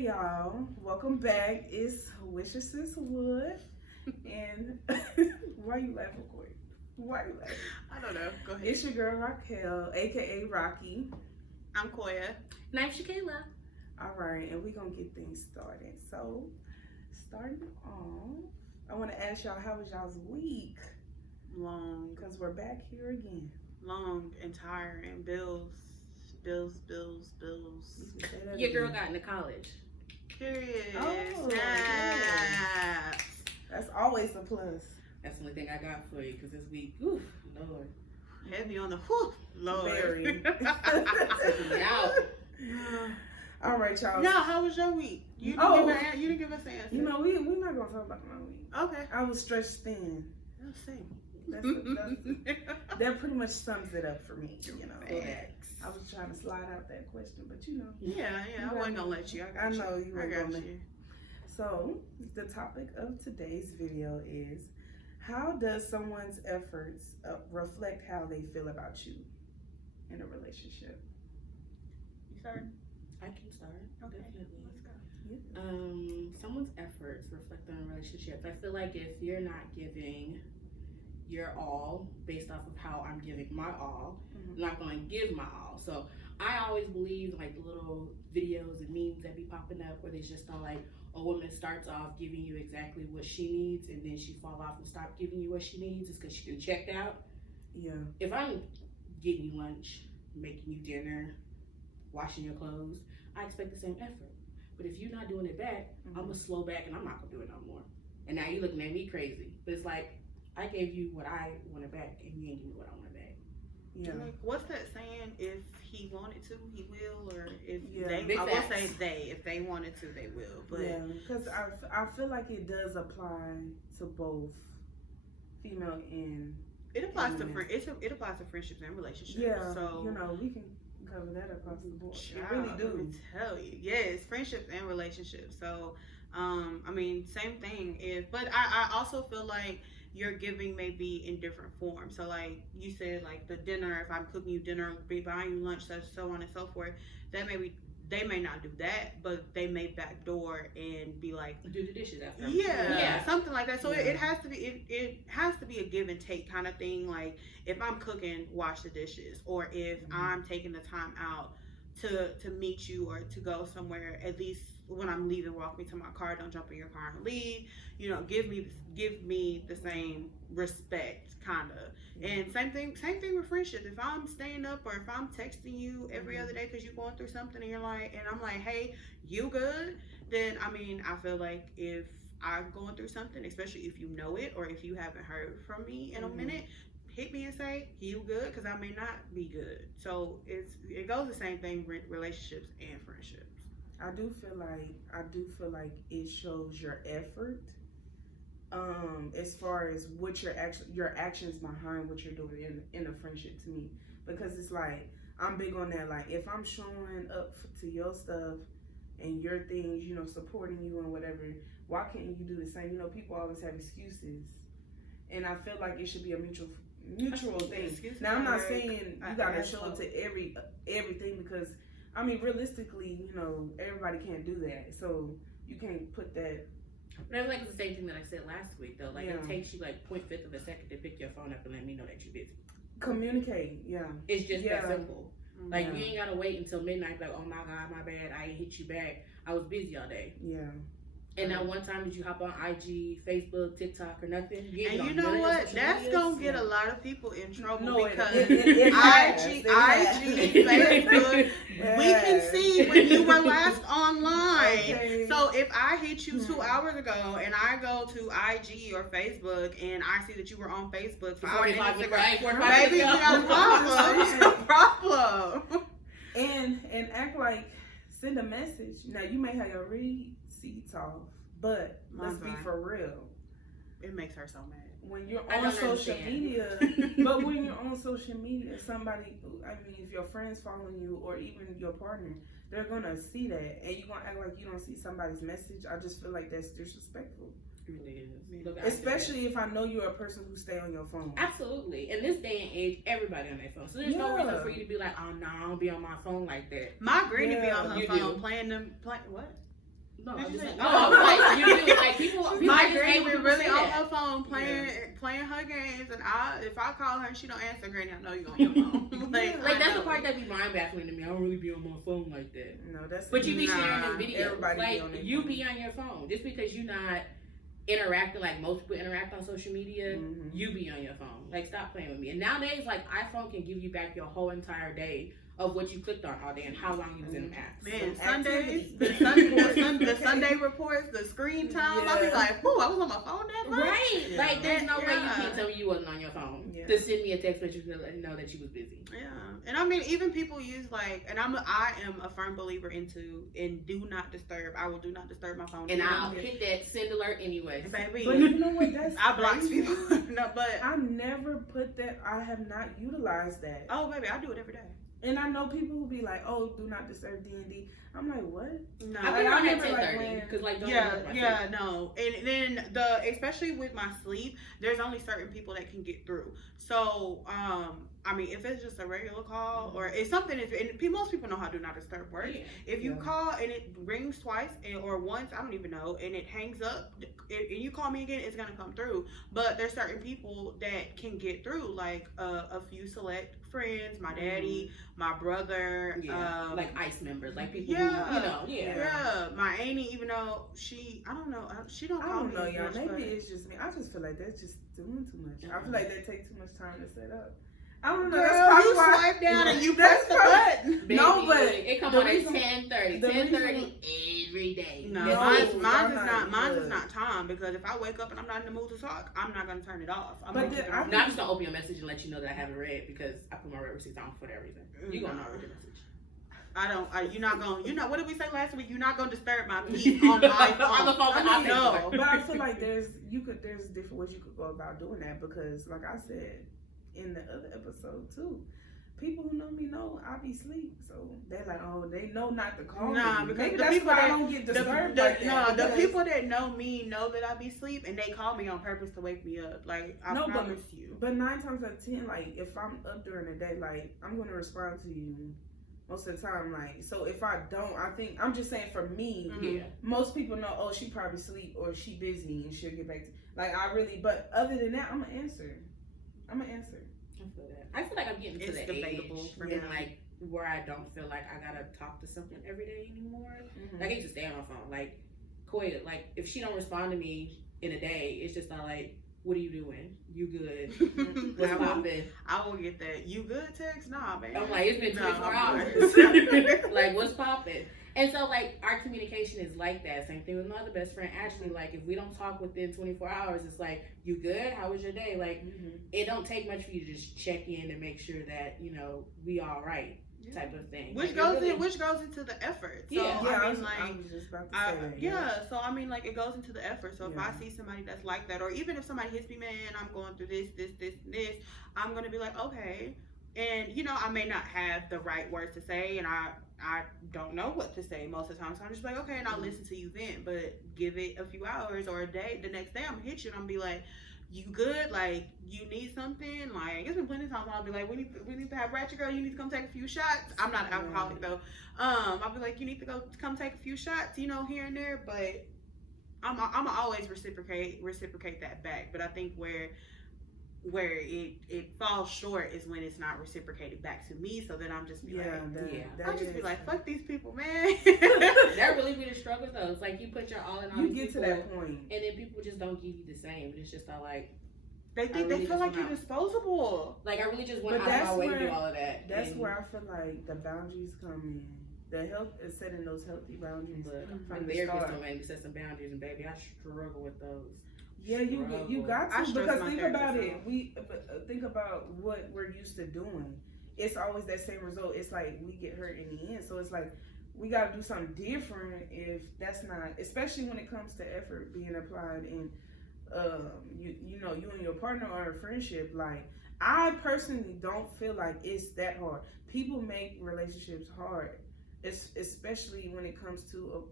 Hey y'all, welcome back. It's A Sis Would, and why you laughing, Corey? Why you laughing? I don't know. Go ahead. It's your girl Raquel, aka Rocky. I'm Koya. And I'm Shakayla. All right, and we're gonna get things started. So, starting off, I want to ask y'all, how was y'all's week? Long, Because we're back here again. long and tiring. Bills. You can say that Your girl again. got into college. Period. Oh, Snaps. That's always a plus. That's the only thing I got for you because this week, oof, Lord. Heavy on the whew, Lord. Very. Out. All right, y'all. No, how was your week? You didn't give us an answer. You know, we're not gonna talk about my week. Okay. I was stretched thin. Let's see. That pretty much sums it up for me. You know, Facts. I was trying to slide out that question, but you know. Yeah. I wasn't gonna let you. I know you I weren't got gonna. you. So the topic of today's video is, how does someone's efforts reflect how they feel about you in a relationship? You start? I can start. Okay. Definitely. Let's go. Someone's efforts reflect on relationships. I feel like if you're not giving your all based off of how I'm giving my all, I'm not going to give my all. So I always believe like the little videos and memes that be popping up where they just don't like a woman starts off giving you exactly what she needs and then she fall off and stop giving you what she needs is because she been checked out. Yeah. If I'm getting you lunch, making you dinner, washing your clothes, I expect the same effort. But if you're not doing it back, I'm gonna slow back and I'm not gonna do it no more. And now you're looking at me crazy. But it's like, I gave you what I wanted back and you ain't give me what I wanted back. Yeah. Like, what's that saying? If he wanted to, he will, or if Yeah. they, Big I will facts. say they, if they wanted to, they will. But Yeah, because I feel like it does apply to both female and it applies to Mhm. it applies to friendships and relationships. yeah. So You know, we can cover that across the board. child, We really let do. me tell you, yes, friendships and relationships. So, I mean, same thing. But I also feel like your giving may be in different forms. So, like you said, like the dinner. If I'm cooking you dinner, be buying you lunch, so on and so forth. That may be. They may not do that, but they may backdoor and be like, Do the dishes after. yeah, something like that. So Yeah. it has to be it has to be a give and take kind of thing. Like if I'm cooking, wash the dishes, or if I'm taking the time out to meet you or to go somewhere, at least when I'm leaving, walk me to my car, don't jump in your car and leave. You know, give me the same respect, kind of. And same thing with friendships. If I'm staying up or if I'm texting you every other day because you're going through something and you're like, and I'm like, hey, you good? Then I mean, I feel like if I'm going through something, especially if you know it or if you haven't heard from me in a minute, hit me and say you good, because I may not be good. So it goes the same thing with relationships and friendships. I do feel like it shows your effort. As far as what your actions behind what you're doing in a friendship to me, because it's like I'm big on that. Like if I'm showing up to your stuff and your things, you know, supporting you and whatever, why can't you do the same? You know, people always have excuses, and I feel like it should be a mutual thing. Excuses Now I'm are not very- saying you gotta show up to everything, because I mean realistically, you know, everybody can't do that, so you can't put that. But I feel like it's the same thing that I said last week though. Like Yeah. it takes you like 0.5 of a second to pick your phone up and let me know that you're busy. Communicate, yeah. It's just Yeah. that simple. Like Yeah. you ain't gotta wait until midnight. Like, oh my god, my bad, I ain't hit you back. I was busy all day. Yeah. And that one time, did you hop on IG, Facebook, TikTok, or nothing? And you know what? That's gonna get a lot of people in trouble, No, because it has. IG, It has. Facebook, we can Yes. see when you were last online. Okay. So if I hit you 2 hours ago and I go to IG or Facebook and I see that you were on Facebook for 45 minutes minutes, ago, right? 45 maybe minutes no ago. problem. No problem. And act like, send a message. Now you may have your receipts off, but let's Mine's be fine. for real. It makes her so mad. When you're I on don't social understand. media, but when you're on social media, somebody, I mean, if your friends following you or even your partner, they're gonna see that, and you're gonna act like you don't see somebody's message. I just feel like that's disrespectful, It really is. Look, I especially if I know you're a person who stay on your phone. absolutely. In this day and age, everybody on their phone. So there's no Yeah. reason for you to be like, oh no, I don't be on my phone like that. My granny be Yeah, on her you phone do. playing what? No, Did I'm you just say- like, no, like you do, like people. My just hate granny when been people really say on that. her phone playing her games, and if I call her and she don't answer, granny, I know you on your phone. Like that's the part that be mind baffling to me. I don't really be on my phone like that. No, that's. But you be Nah, sharing this video. everybody be Like on their you phone. be on your phone just because you not interacting like most people interact on social media. Mhm. You be on your phone. Like stop playing with me. And nowadays, like iPhone can give you back your whole entire day of what you clicked on all day and how long you was in the apps. Man, Some Sundays, activity. the Sunday reports, the screen time. I be Yeah. like, whoo, I was on my phone that much. Right. Yeah. Like there's no way you Yeah. can't tell me you wasn't on your phone Yeah. to send me a text message to let me know that you was busy. Yeah, and I mean, even people use like, and I am a firm believer into do not disturb. I will do not disturb my phone. And Even I'll if- hit that send alert anyway. baby. But you know what? That's I block crazy. people. No, but I never put that. I have not utilized that. oh, baby, I do it every day. And I know people who be like, "Oh, do not disturb D&D." I'm like, what? No, I put Like, it I on at remember, like, 10:30 when- because like don't yeah, interrupt my yeah, sleep. no, and then especially with my sleep, there's only certain people that can get through. So, I mean, if it's just a regular call or if something is, and most people know how do not disturb works. Yeah. If you Yeah. call and it rings twice or once, I don't even know, and it hangs up, and you call me again, it's gonna come through. But there's certain people that can get through, like a few select friends, my daddy, my brother, Yeah, like ICE members, like people yeah. who, you know, yeah. yeah, my auntie, even though I don't know, she don't I call don't me know, as y'all. much, Maybe but- it's just me. I just feel like that's just doing too much. I Uh-huh. feel like that take too much time to set up. I don't know. Girl, that's probably you why. swipe down and you That's press the probably- button. Baby, No, but it come the on at reason- 10:30. the 10:30 every day. No, No, mine's I'm is not not. Mine's good. is not time because if I wake up and I'm not in the mood to talk, I'm not gonna turn it off. I'm But gonna then keep it I on. No, I'm just gonna open your message and let you know that I haven't read because I put my red receipts on for that reason. You gonna know I read the message. You're not gonna. What did we say last week? You're not gonna disturb my peace on my phone. On the phone, I I'll mean, take no. But I feel like there's different ways you could go about doing that because, like I said in the other episode too, people who know me know I be asleep, so they're like, oh, they know not to call Nah, me. because Maybe the that's people why I that- don't get The, disturbed the, like that. the because- people that know me know that I be asleep and they call me on purpose to wake me up. Like I No, but- promise you. But 9 times out of 10, like if I'm up during the day, like I'm gonna respond to you most of the time. Like so, if I don't, I think I'm just saying for me. Mhm. Yeah. Most people know, oh, she probably sleep or she busy and she'll get back to. Like I really, but other than that, I'm gonna answer. I feel that. I feel like I'm getting to It's the debatable age for and me. like where I don't feel like I gotta talk to someone every day anymore. Mhm. Like I used to stay on my phone. Like Koya, like if she don't respond to me in a day, it's just not like, what are you doing? You good? What's I will- poppin'? I will get that. You good text? Nah, man. I'm like, it's been Nah, 24 I'm hours. good. Like, what's poppin'? And so, like, our communication is like that. Same thing with my other best friend, Ashley. Like, if we don't talk within 24 hours, it's like, you good? How was your day? Like, Mhm. it don't take much for you to just check in and make sure that, you know, we all right type of thing. Which Like, goes it really- which goes into the effort. So Yeah. Yeah, I mean, I like, was just about to say that. yeah. So I mean, like, it goes into the effort. So if Yeah. I see somebody that's like that, or even if somebody hits me, man, I'm going through this, and this, I'm gonna be like, okay. And I may not have the right words to say, and I don't know what to say most of the time. So I'm just like, okay, and I'll listen to you vent, but give it a few hours or a day. The next day, I'm gonna hit you, and I'm gonna be like, you good? Like, you need something? Like, it's been plenty of times I'll be like, we need to have Ratchet Girl. You need to come take a few shots. I'm not an alcoholic though. I'll be like, you need to come take a few shots, here and there. But I'm always reciprocate that back. But I think where it falls short is when it's not reciprocated back to me. So then I'm just be like, I'll just be like, fuck these people, man. That really be the struggle though. It's like you put your all in on You these get to people, that point. and then people just don't give you the same. It's just all like they I really feel just like you're not- disposable. I really just went But out of that's my way to where- do all of that. That's and- where I feel like the boundaries come in. The health is setting those healthy boundaries. But my From the therapist start. told me to set some boundaries, and baby, I struggle with those. Yeah, you got I to stress because my think about therapist it. Think about what we're used to doing. It's always that same result. It's like we get hurt in the end. So it's like we got to do something different if that's not, especially when it comes to effort being applied in, you and your partner or a friendship. Like I personally don't feel like it's that hard. People make relationships hard, especially when it comes to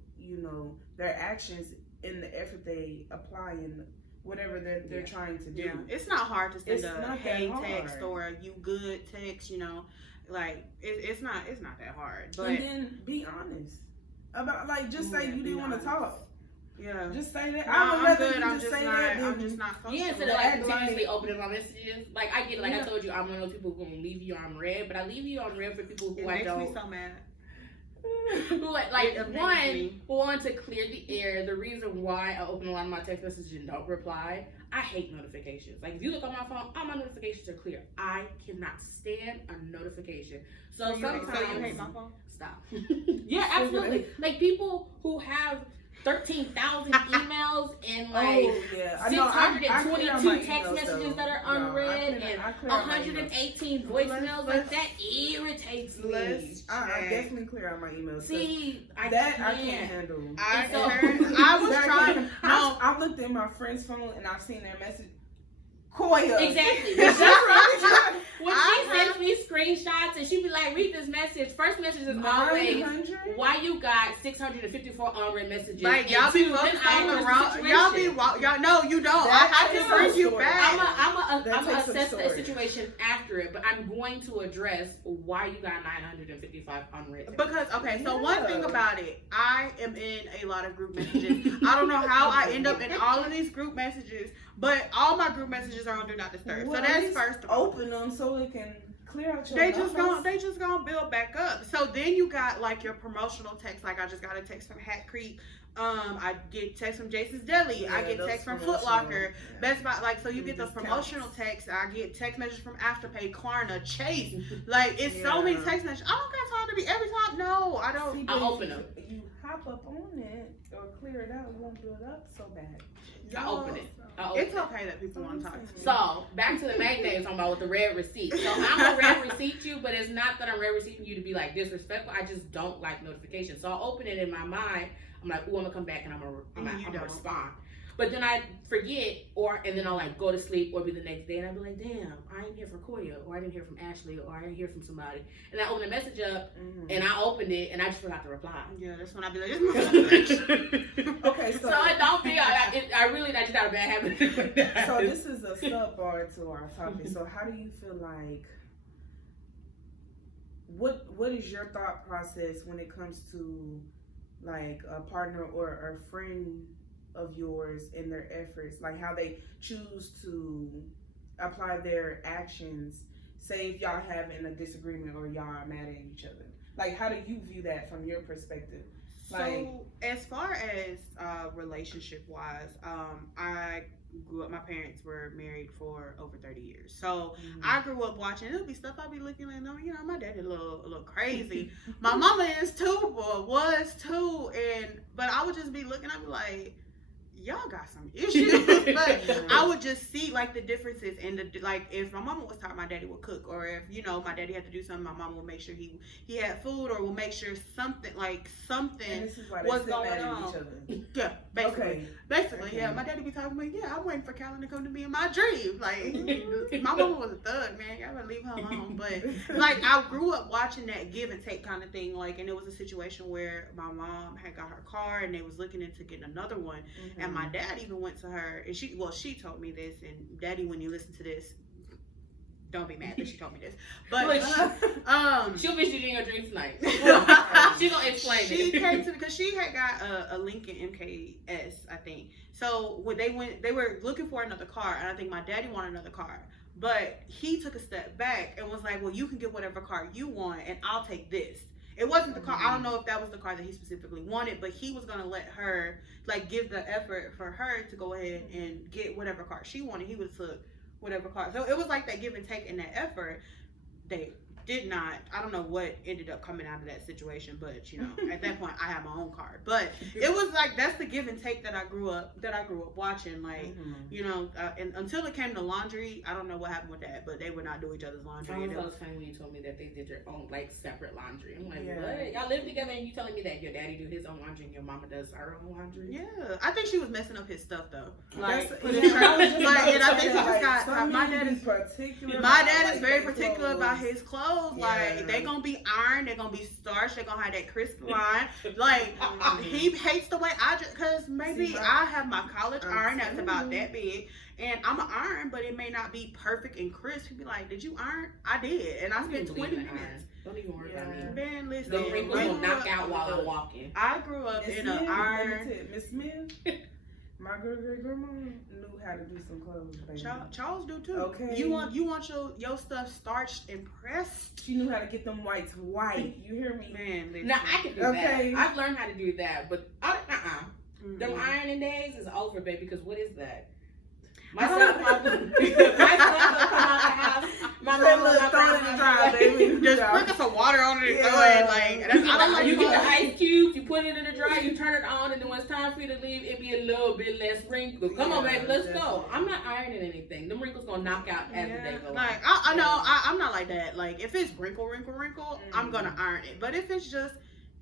their actions and the effort they apply in whatever they're trying to do. Yeah, it's not hard to send It's a not hey that text hard. or you good text. Like it's not that hard. But And then be honest. about like just say you didn't want to talk. Yeah. Just say that. No, I would I'm rather good. you I'm just say not. that I'm than just not. Yeah, instead sociable. of like Act like- continuously opening my messages. Like I get it. Like Yeah. I told you, I'm one of those people who will leave you on red, but I leave you on red for people who It I makes don't. me so mad. Who like It affects one me. who want to clear the air. The reason why I open a lot of my text messages and don't reply, I hate notifications. Like if you look on my phone, all my notifications are clear. I cannot stand a notification. So you sometimes hate my phone? stop. Yeah, absolutely. Like people who have 13,000 emails and like Oh yeah, I know. I clear out my 622 text emails, messages though. that are No, I unread clear- and I clear out my emails. 118 voicemails. Like that irritates me. Let's I check. definitely clear out my emails. See, I that can't. I can't handle. I And so- heard- I was That I trying. can't- No, I looked at my friend's phone and I've seen their message. Koya. Exactly. That's right. When I she sends me screenshots and she be like, read this message. First message is always 900? why you got 654 unread messages. like y'all And be two, then focused I on the know wrong. situation. Y'all be y'all. No, you don't. That I have is to bring a you story. back. I'm That gonna takes some assess the story. situation after it, but I'm going to address why you got 955 unread texts. Because okay, so one thing Yeah. about it, I am in a lot of group messages. I don't know how I end up in all of these group messages, but all my group messages are on Do Not Disturb. Well, So at that's least first of all. open them so it can clear out your They just numbers. gonna build back up. So then you got like your promotional text. Like I just got a text from Hat Creek. I get text from Jason's Deli. I Yeah, get those text from promotional, Foot Locker. yeah. Best Buy. Like so you get the Discounts. promotional text. I get text messages from Afterpay, Klarna, Chase. Like it's so many Yeah. text messages. I don't got time to be every time. No, I don't. See, I'll but open if them. You hop up on it or clear it out, it won't build up so bad. I'll open it. I'll open It's it. okay that people want to talk to me. So back to the main thing, talking about with the red receipt. So I'm gonna red receipt you, but it's not that I'm red receipting you to be like disrespectful. I just don't like notifications. So I'll open it in my mind. I'm like, oh, I'm gonna come back and I'm gonna don't. respond. But then I forget, and then I'll like go to sleep, or be the next day, and I'll be like, damn, I didn't hear from Koya, or I didn't hear from Ashley, or I didn't hear from somebody. And I open the message up, and I opened it, and I just forgot to reply. Yeah, that's when I be like, this Okay, So I don't feel, I just got a bad habit. So this is a subbar to our topic. So how do you feel like what is your thought process when it comes to like a partner or a friend of yours and their efforts, like how they choose to apply their actions, say if y'all having a disagreement or y'all are mad at each other, like how do you view that from your perspective? So as far as relationship wise, I grew up. My parents were married for over 30 years, so I grew up watching. It'll be stuff I be looking at. You know, my daddy a little crazy. My mama is too, or was too, but I would just be looking. I'd be like, y'all got some issues. But I would just see like the differences and like if my mama was tired, my daddy would cook, or if my daddy had to do something, my mama would make sure he had food, or would make sure something and this is why they what's still going mad at on. each other. Yeah, basically. Okay. Basically, Okay. yeah. My daddy be talking to me, yeah, I'm waiting for Callan to come to me in my dream. Like, my mama was a thug, man. Y'all better leave her alone. But, like, I grew up watching that give and take kind of thing. Like, and it was a situation where my mom had got her car and they was looking into getting another one. And my dad even went to her, and she told me this, and Daddy, when you listen to this, don't be mad that she told me this. But, she'll visit you in your dreams tonight. She gonna explain she it. came to because she had got a Lincoln MKS, I think. So when they were looking for another car, and I think my daddy wanted another car, but he took a step back and was like, "Well, you can get whatever car you want, and I'll take this." It wasn't the car. I don't know if that was the car that he specifically wanted, but he was gonna let her like give the effort for her to go ahead and get whatever car she wanted. He would have took whatever car. So it was like that give and take and that effort. They did not. I don't know what ended up coming out of that situation, but at that point I had my own car. But it was like that's the give and take that I grew up watching. Like and until it came to laundry, I don't know what happened with that, but they would not do each other's laundry. I And was it was funny when you told me that they did their own like separate laundry. I'm like, Yeah. what? Y'all live together and you telling me that your daddy do his own laundry and your mama does her own laundry? yeah, I think she was messing up his stuff though. That's- Like, put yeah, it I was just like, about to and I say think he that, just like, got some my men dad be is. particular. My about, dad is like, very their particular clothes. about his clothes. Yeah. Like they gonna be ironed, they're gonna be starched, they're gonna have that crisp line. Like he hates the way I just because maybe See, I have my college I'm iron that's telling about you. that big, and I'm an iron, but it may not be perfect and crisp. He'd be like, "Did you iron? I did, and I spent believe 20 in minutes." iron. Don't even worry about me. Man, listen. The wrinkles will knock out while I'm walking. I grew up Miss in an Smith, iron. Miss Smith, my great grandma knew how to do some clothes, baby. Charles do too. Okay. You want your stuff starched and pressed. She knew how to get them whites white. You hear me? Man, listen. Now I can do Okay. that. I've learned how to do that, but them ironing days is over, baby. Because what is that? My son come out the house. My mom Look, throw it in the dryer, baby. Just sprinkle some water on it and throw it. Like that's, I don't like you get the clothes. ice cube, you put it in the dryer, you turn it on, and then when it's time for you to leave, it be a little bit less wrinkled. Come on, baby, let's go. I'm not ironing anything. Them wrinkles gonna knock out as the day goes on. Like I know I'm not like that. Like if it's wrinkle, I'm gonna iron it. But if it's just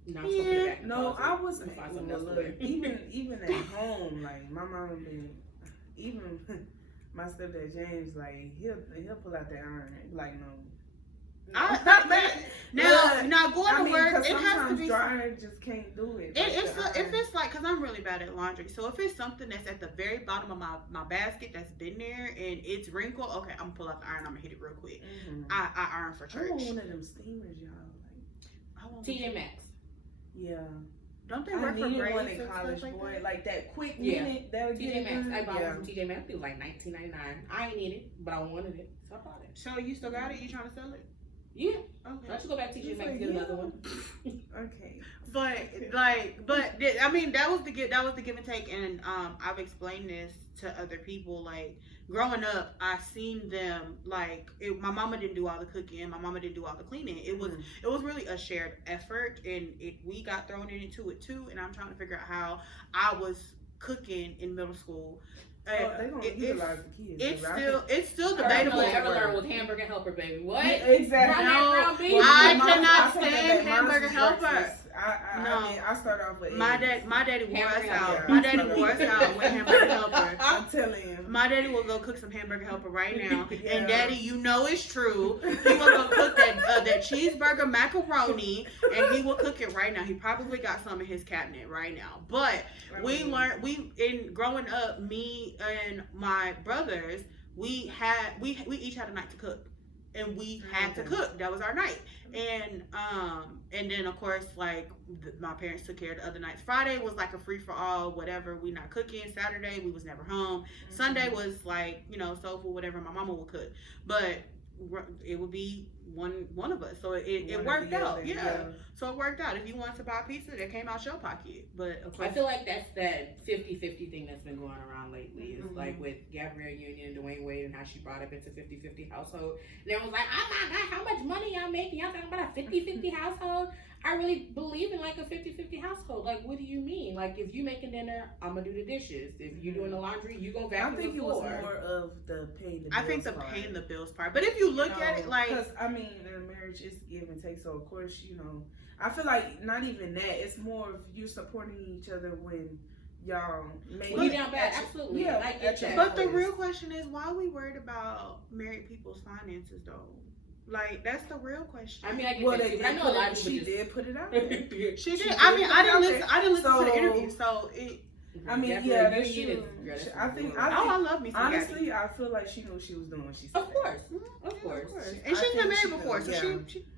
No, I was even at home. Like my mom been even my stepdad James. Like he'll pull out the iron. Like no. Now going to work, it has to sometimes be. dryer just can't do it. If it's like, cause I'm really bad at laundry, so if it's something that's at the very bottom of my basket that's been there and it's wrinkled, okay, I'm gonna pull out the iron. I'm gonna hit it real quick. Mm-hmm. I iron for I church. want one of them steamers, y'all. I want TJ Maxx. Yeah. Don't they I work for needed one braids in and college, stuff like boy. that? Like that quick Yeah. minute. That would TJ get Maxx. I bought yeah. one from TJ Maxx. It was like $19.99. I ain't need it, but I wanted it, so I bought it. So you still got it? You trying to sell it? Yeah. Okay. I should go back to TJ Maxx and get another one. Okay. But I mean that was the give and take, and I've explained this to other people. Like growing up, I seen them my mama didn't do all the cooking, my mama didn't do all the cleaning. It was really a shared effort, and we got thrown into it too. And I'm trying to figure out how I was cooking in middle school. They gonna utilize the kids. It's still debatable. I ever learned was hamburger helper, baby. What? Exactly. No, beef. I cannot stand hamburger helper. I start off with my daddy wore us out. Hamburger My daddy wore us out with hamburger helper. I'm telling you. My daddy will go cook some hamburger helper right now. Yeah. And daddy, you know it's true. He will go cook that cheeseburger macaroni, and he will cook it right now. He probably got some in his cabinet right now. But in growing up, me and my brothers, we each had a night to cook. And we had to cook. That was our night. And then of course, like my parents took care of the other nights. Friday was like a free for all, whatever. We not cooking. Saturday we was never home. Mm-hmm. Sunday was like, soul food, whatever my mama would cook. But it would be one of us. So it worked out. Yeah. So it worked out. If you wanted to buy pizza, that came out your pocket. But of course, I feel like that's that 50-50 thing that's been going around lately. It's like with Gabrielle Union and Dwayne Wade and how she brought up it's a 50-50 household. And everyone's like, oh my God, how much money y'all making? Y'all talking about a 50-50 household? I really believe in like a 50-50 household. Like, what do you mean? Like, if you making dinner, I'm gonna do the dishes. If you doing the laundry, you gonna vacuum the floor. I think it was more of the paying the bills. I think the paying the bills part. But if you look at it like, because I mean, in a marriage, it's give and take. So of course, I feel like not even that. It's more of you supporting each other when y'all you down bad. Absolutely. Yeah, I get that. But the real question is, why are we worried about married people's finances though? Like, that's the real question. I mean, I get that too, but I know a lot of people she did put it out there. She did. I mean, I didn't listen to the interview, so it. I mean, yeah, that's true. I love me some honestly, I feel like she knew what she was doing when she said Of course. And she's been married before, so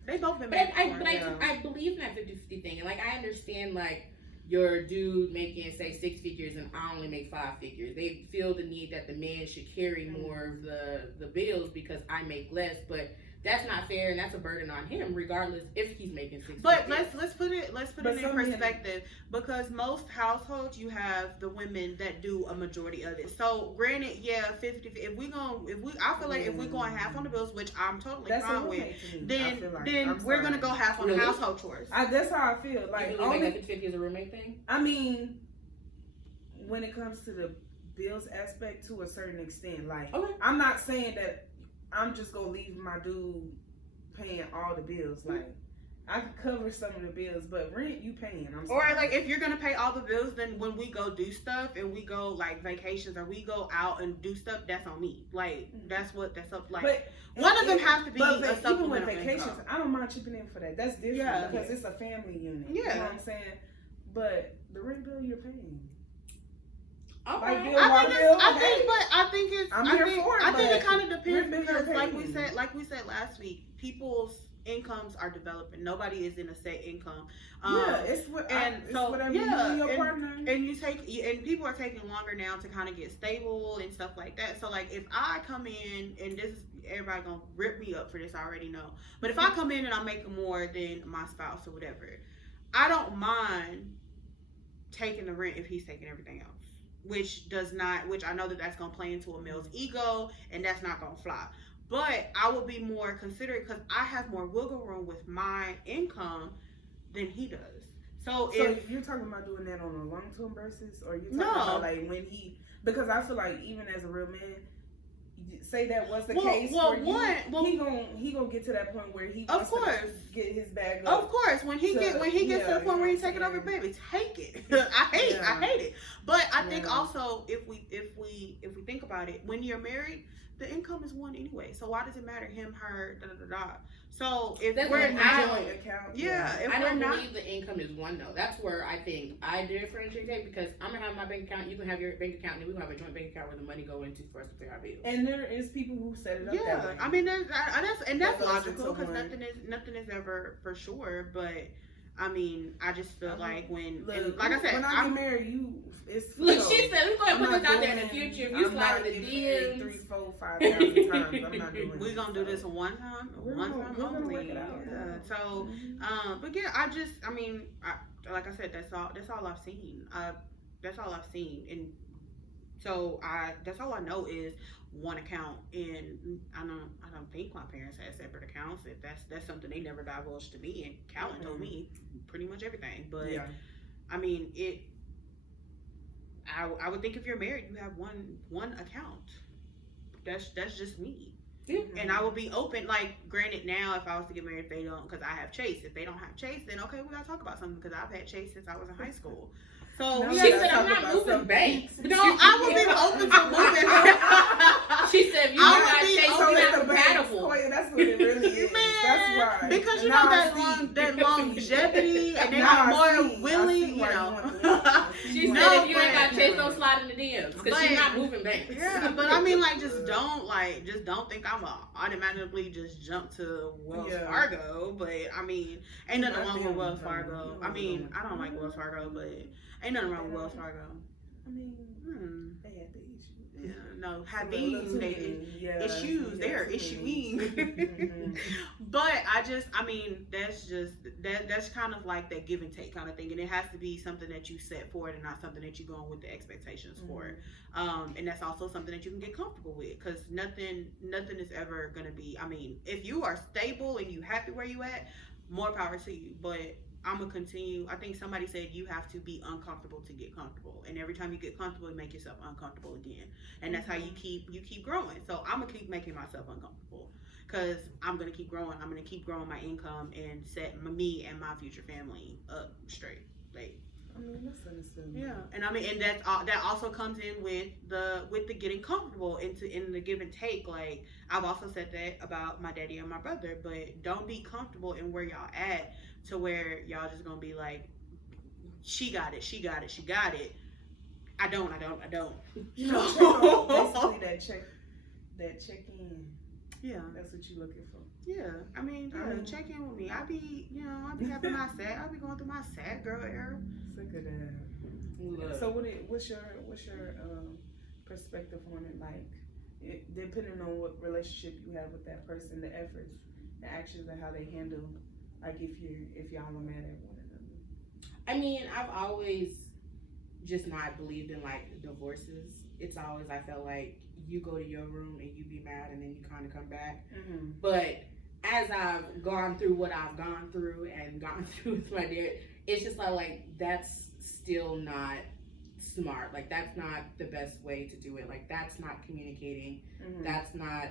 they both been married before. But I believe in that 50-50 thing. And, like, I understand, like, your dude making, say, 6 figures and I only make 5 figures. They feel the need that the man should carry more of the bills because I make less, but that's not fair, and that's a burden on him, regardless if he's making 6 figures. But let's put it in perspective, because most households you have the women that do a majority of it. So granted, 50. If we're going half on the bills, which I'm totally fine with, then we're gonna go half on the household chores. That's how I feel. Like, you only 50-50 is a roommate thing. I mean, when it comes to the bills aspect, to a certain extent, like I'm not saying that I'm just gonna leave my dude paying all the bills. Like, I can cover some of the bills, but rent you paying. I'm sorry. Or like, if you're gonna pay all the bills, then when we go do stuff and we go like vacations or we go out and do stuff, that's on me. Like, that's up. Like, but one of them has to be a supplemental even with vacations, income. I don't mind chipping in for that. That's different because it's a family unit. Yeah, you know what I'm saying. But the rent bill you're paying. Okay. I think it kind of depends because, like we said last week, people's incomes are developing. Nobody is in a set income. It's So whatever you do your partner. And and people are taking longer now to kind of get stable and stuff like that. So like if I come in, and this is everybody gonna rip me up for this, I already know. But if I come in and I'm making more than my spouse or whatever, I don't mind taking the rent if he's taking everything else. Which I know that's gonna play into a male's ego, and that's not gonna fly. But I will be more considerate because I have more wiggle room with my income than he does. So if you're talking about doing that on a long-term basis, or you talking about like when because I feel like even as a real man, say that was the case for you, he gonna get to that point where he wants to get his bag up. Of course, when he gets to the point where he's taking over, baby, take it. I hate it. But I think also if we think about it, when you're married, the income is one anyway. So why does it matter him, her, da da da da? So if we're not, I don't believe the income is one though. That's where I think I differentiate, because I'm gonna have my bank account, you can have your bank account, and we can have a joint bank account where the money go into for us to pay our bills. And there is people who set it up that way. I mean that's logical, because nothing is ever for sure. But I mean, I just feel like like I said, when I get married, she said, we're going to put this out there in the future. If you slide in the DMs 3, 4, 5,000 times, I'm not doing it. We're going to do this one time only. Work it out. Yeah. So, but yeah, like I said, that's all I've seen. That's all I've seen. And so that's all I know is one account, and I don't think my parents had separate accounts. If that's something they never divulged to me, and Calvin told me pretty much everything. But I mean, I would think if you're married, you have one account. That's just me. Mm-hmm. And I would be open. Like, granted, now if I was to get married, if they don't, because I have Chase. If they don't have Chase, then okay, we gotta talk about something, because I've had Chase since I was in high school. So she said, I'm not moving banks. No, I will be open to moving. She said, if you got Chase, you're not compatible. That's what it really is. That's why. Because you know that longevity, and they are more willing, you know. She said, if you ain't got Chase, don't slide in the DMs, because she's not moving banks. Yeah, but I mean, like, just don't think I'm automatically just jump to Wells Fargo. But I mean, ain't nothing wrong with Wells Fargo. I mean, I don't like Wells Fargo, but ain't nothing wrong with Wells Fargo. I mean, they had the issue. Yeah, no, having issues, they're issuing. But that's kind of like that give and take kind of thing, and it has to be something that you set for it, and not something that you're going with the expectations for. And that's also something that you can get comfortable with, because nothing is ever gonna be. I mean, if you are stable and you happy where you at, more power to you. But I'm gonna continue. I think somebody said you have to be uncomfortable to get comfortable, and every time you get comfortable, you make yourself uncomfortable again, and that's how you keep growing. So I'm gonna keep making myself uncomfortable, because I'm gonna keep growing. I'm gonna keep growing my income and set me and my future family up straight. Like, I mean, that's understandable. Yeah, and I mean, and that also comes in with the getting comfortable in the give and take. Like, I've also said that about my daddy and my brother, but don't be comfortable in where y'all at, to where y'all just gonna be like, she got it. I don't. You know, basically that check in. Yeah, that's what you're looking for. Yeah, I mean, check in with me. I be having my sad. I be going through my sad girl era. Sick of that. So what's your perspective on it? Like, depending on what relationship you have with that person, the efforts, the actions, and how they handle. Like, if y'all are mad at one another. I mean, I've always just not believed in like divorces. It's always, I felt like you go to your room and you be mad, and then you kind of come back. Mm-hmm. But as I've gone through what I've gone through and gone through with my dad, it's just like that's still not smart. Like, that's not the best way to do it. Like, that's not communicating. Mm-hmm. That's not,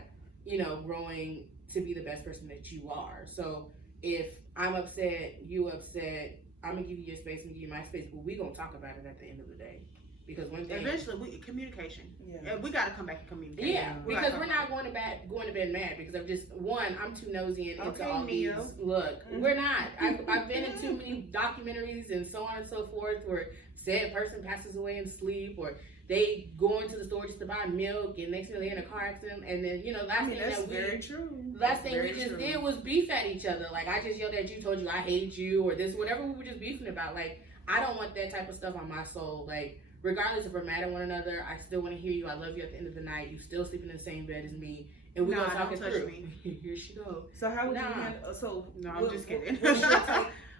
growing to be the best person that you are. So if I'm upset, you upset, I'm gonna give you your space and give you my space, but we're gonna talk about it at the end of the day. Because one thing, eventually, communication. Yeah, we gotta come back and communicate. Yeah, because we're not going to bed mad because of just I'm too nosy and into all these. Look, we're not. I've been in too many documentaries and so on and so forth where said person passes away in sleep, or they go into the store just to buy milk, and next thing they're in a car accident, and then last thing that's that very true. Last thing we just did was beef at each other. Like, I just yelled at you, told you I hate you, or this, whatever we were just beefing about. Like, I don't want that type of stuff on my soul. Like, regardless if we're mad at one another, I still want to hear you. I love you at the end of the night. You still sleeping in the same bed as me, and we're gonna talk it through. Me. Here she goes. So how would you handle? So no, I'm just kidding.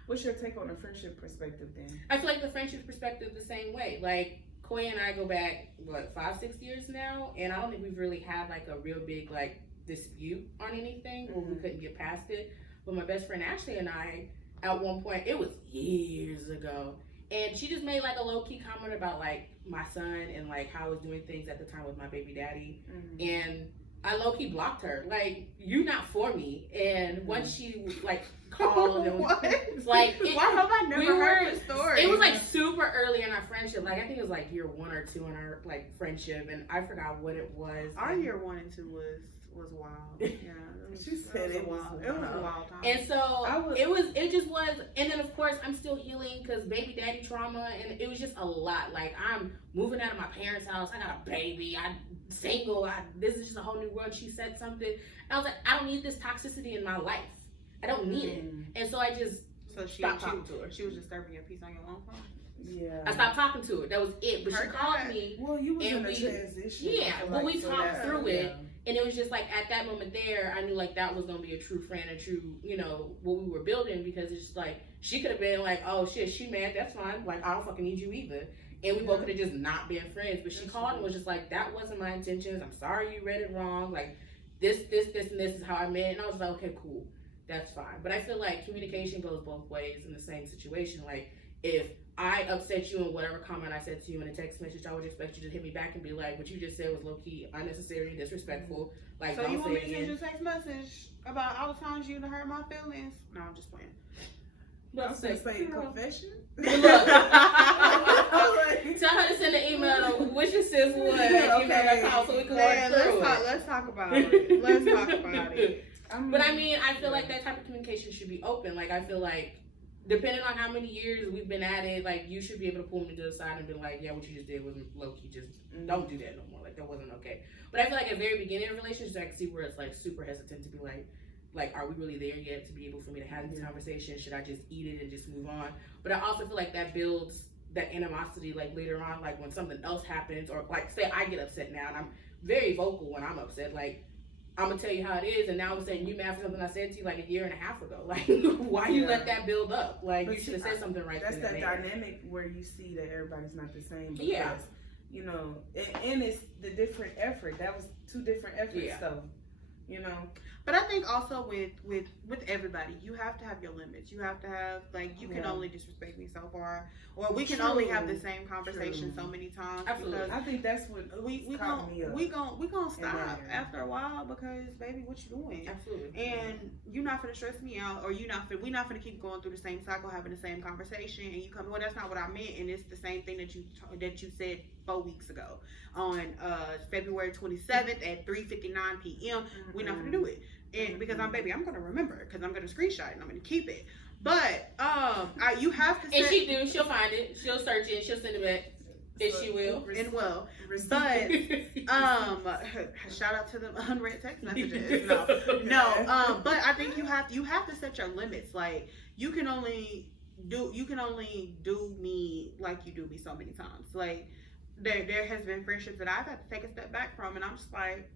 What's your take on a friendship perspective then? I feel like the friendship perspective the same way. Like, Koya and I go back 5-6 years now, and I don't think we've really had like a real big like dispute on anything where we couldn't get past it. But my best friend Ashley and I, at one point, it was years ago, and she just made like a low-key comment about like my son and like how I was doing things at the time with my baby daddy, and I low-key blocked her. Like, you not for me. And once she like called and it's like, why have I never heard the story? It was like super early in our friendship. Like, I think it was like year 1 or 2 in our like friendship, and I forgot what it was. Our year 1 and 2 was wild. Yeah, she said it was wild. It was a wild time. And so it just was. And then of course I'm still healing because baby daddy trauma, and it was just a lot. Like, I'm moving out of my parents' house. I got a baby. I'm single. This is just a whole new world. She said something. I was like, I don't need this toxicity in my life. I don't need it. And so I just stopped talking to her. She was disturbing your peace on your own phone. Yeah. I stopped talking to her. That was it. But she called me. Well, you was in a transition. Yeah, but we talked through it. And it was just like, at that moment there, I knew like that was going to be a true friend, a true, what we were building, because it's just like, she could have been like, oh shit, she mad, that's fine. Like, I don't fucking need you either. And we both could have just not been friends. But she called and was just like, that wasn't my intentions. I'm sorry you read it wrong. Like, this, and this is how I meant. And I was like, okay, cool. That's fine. But I feel like communication goes both ways in the same situation. Like, if I upset you in whatever comment I said to you in a text message, I would expect you to hit me back and be like, what you just said was low-key unnecessary and disrespectful. Like, so don't you want me say to it send again. you a text message about all the times you hurt my feelings? No, I'm just playing. I was gonna say confession. Look, tell her to send an email to Wish A Sis Would email.com so we can work through it. Let's talk about it. Let's talk about it. But I mean, I feel like that type of communication should be open. Like, I feel like, depending on how many years we've been at it, like, you should be able to pull me to the side and be like, yeah, what you just did was low-key, just don't do that no more. Like, that wasn't okay. But I feel like at the very beginning of relationships, I can see where it's like super hesitant to be like, are we really there yet to be able for me to have these conversations? Should I just eat it and just move on? But I also feel like that builds that animosity, like, later on, like, when something else happens, or like, say I get upset now, and I'm very vocal when I'm upset, like, I'm gonna tell you how it is, and now all of a sudden you mad for something I said to you like a year and a half ago. Like, why you let that build up? Like, but you should have said something right. That's that dynamic where you see that everybody's not the same. Because, and it's the different effort. That was 2 different efforts, though. But I think also with everybody, you have to have your limits. You have to have, like, you can only disrespect me so far, or we can only have the same conversation so many times. Absolutely. I think that's what we gonna stop after a while, because baby, what you doing? Absolutely. And you're not gonna stress me out, or we're not gonna keep going through the same cycle, having the same conversation, and you come, well, that's not what I meant, and it's the same thing that you said 4 weeks ago on February 27th at 3:59 p.m. We're not gonna do it. And because I'm gonna remember, because I'm gonna screenshot it and I'm gonna keep it. But you have to. And she'll find it. She'll search it. And she'll send it back. And she will. And will. But shout out to the unread text messages. No. But I think you have to set your limits. Like, you can only do me like you do me so many times. Like, there has been friendships that I've had to take a step back from, and I'm just like,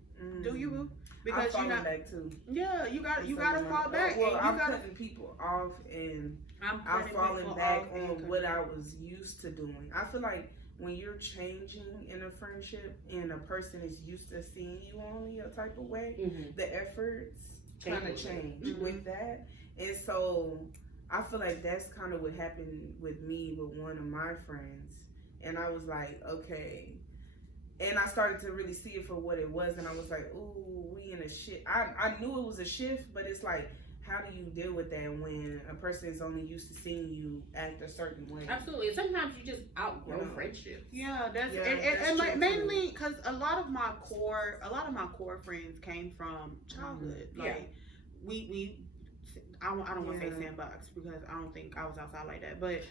do you, boo? Because you're not back too. Yeah, you gotta fall back. Well, I'm cutting people off, and I'm falling back on what I was used to doing. I feel like when you're changing in a friendship and a person is used to seeing you only a type of way, the efforts kind of change with that. And so I feel like that's kind of what happened with me with one of my friends. And I was like, okay. And I started to really see it for what it was. And I was like, ooh, we in a shift. I knew it was a shift, but it's like, how do you deal with that when a person is only used to seeing you act a certain way? Absolutely. And sometimes you just outgrow friendships. Yeah, and like, mainly because a lot of my core friends came from childhood. Like, I don't want to say sandbox because I don't think I was outside like that, but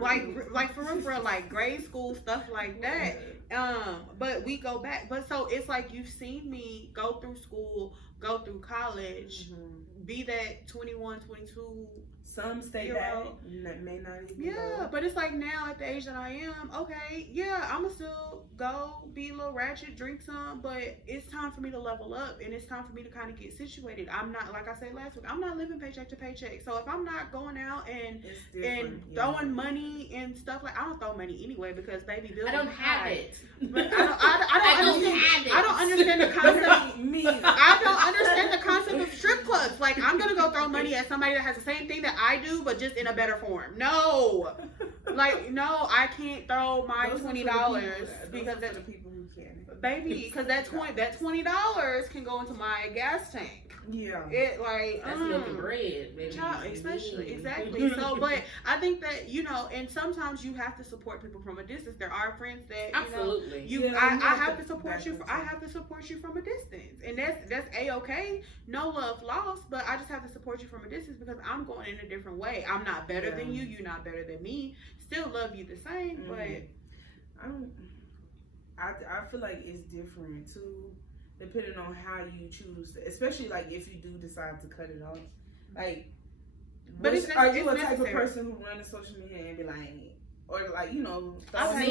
like for real, like grade school stuff like that. But we go back, but so it's like you've seen me go through school, go through college, be that 21, 22. Some stay back, may not even go. But it's like now at the age that I am, okay, yeah, I'ma still go be a little ratchet, drink some, but it's time for me to level up and it's time for me to kind of get situated. I'm not, like I said last week, I'm not living paycheck to paycheck. So if I'm not going out and throwing money and stuff, like I don't throw money anyway because baby bills. I don't have it. But I don't understand the concept. I don't understand the concept of strip clubs. Like I'm gonna go throw money at somebody that has the same thing that I do, but just in a better form. No, like no, I can't throw my $20 because that's the people who can. Baby, because that $20 can go into my gas tank. Yeah, it like that's milk and bread, baby. Especially exactly. So, but I think that and sometimes you have to support people from a distance. There are friends that absolutely I have to support you. I have to support you from a distance, and that's a-okay. No love lost, but I just have to support you from a distance because I'm going in a different way. I'm not better than you. You're not better than me. Still love you the same, but I feel like it's different too, depending on how you choose to, especially like if you do decide to cut it off. Like, are you a type of person who run to social media and be like, or like throwing throwing